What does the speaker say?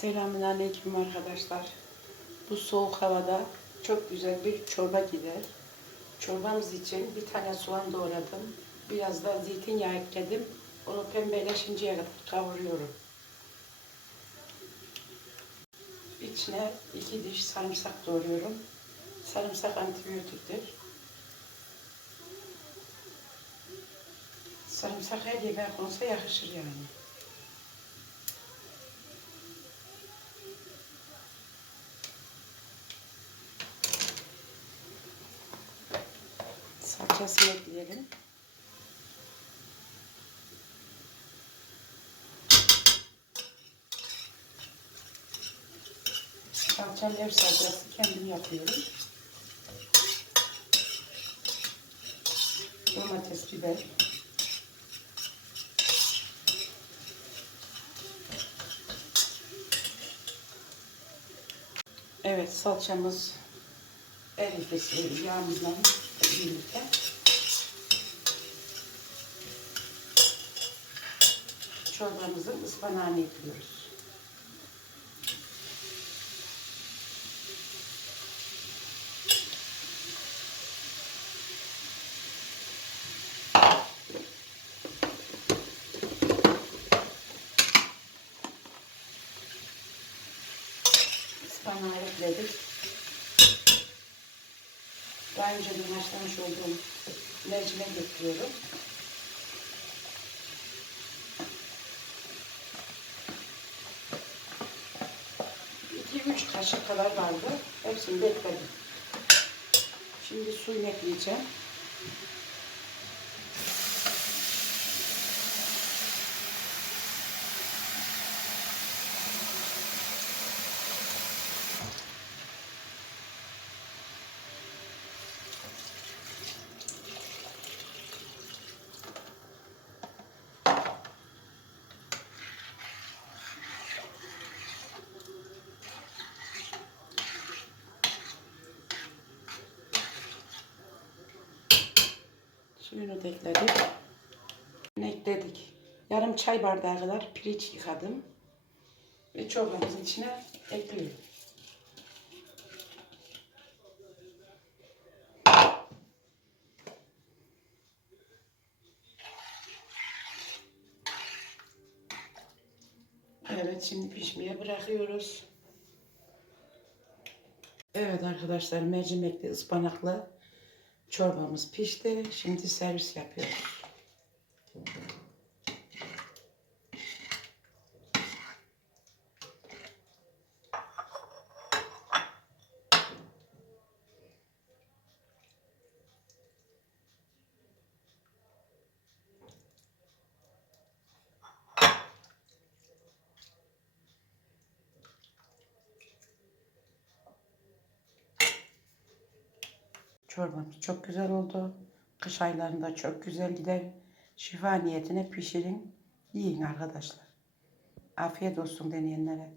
Selamünaleyküm arkadaşlar. Bu soğuk havada çok güzel bir çorba gider. Çorbamız için bir tane soğan doğradım. Biraz da zeytinyağı ekledim. Onu pembeleşinceye kadar kavuruyorum. İçine iki diş sarımsak doğruyorum. Sarımsak antibiyotiktir. Sarımsak her yemeğe konsa yakışır yani. Salçasını ekleyelim. Salçam ev salçası kendim yapıyorum. Domates, biber. Evet salçamız eridi yağımızla birlikte. Çorbamızın ıspanağını ekliyoruz. Ispanağı ekledik. Daha önce bir haşlamış olduğum mercimek ekliyorum. İki üç kaşık kadar vardı. Hepsini de ekledim. Şimdi suyunu ekleyeceğim. Suyunu da ekledik. Ekledik. Yarım çay bardağı kadar pirinç yıkadım. Ve çorbamızın içine ekliyorum. Evet şimdi pişmeye bırakıyoruz. Evet arkadaşlar mercimekli ıspanaklı çorbamız pişti. Şimdi servis yapıyoruz. Çorbamız çok güzel oldu. Kış aylarında çok güzel gider. Şifa niyetine pişirin, yiyin arkadaşlar. Afiyet olsun deneyenlere.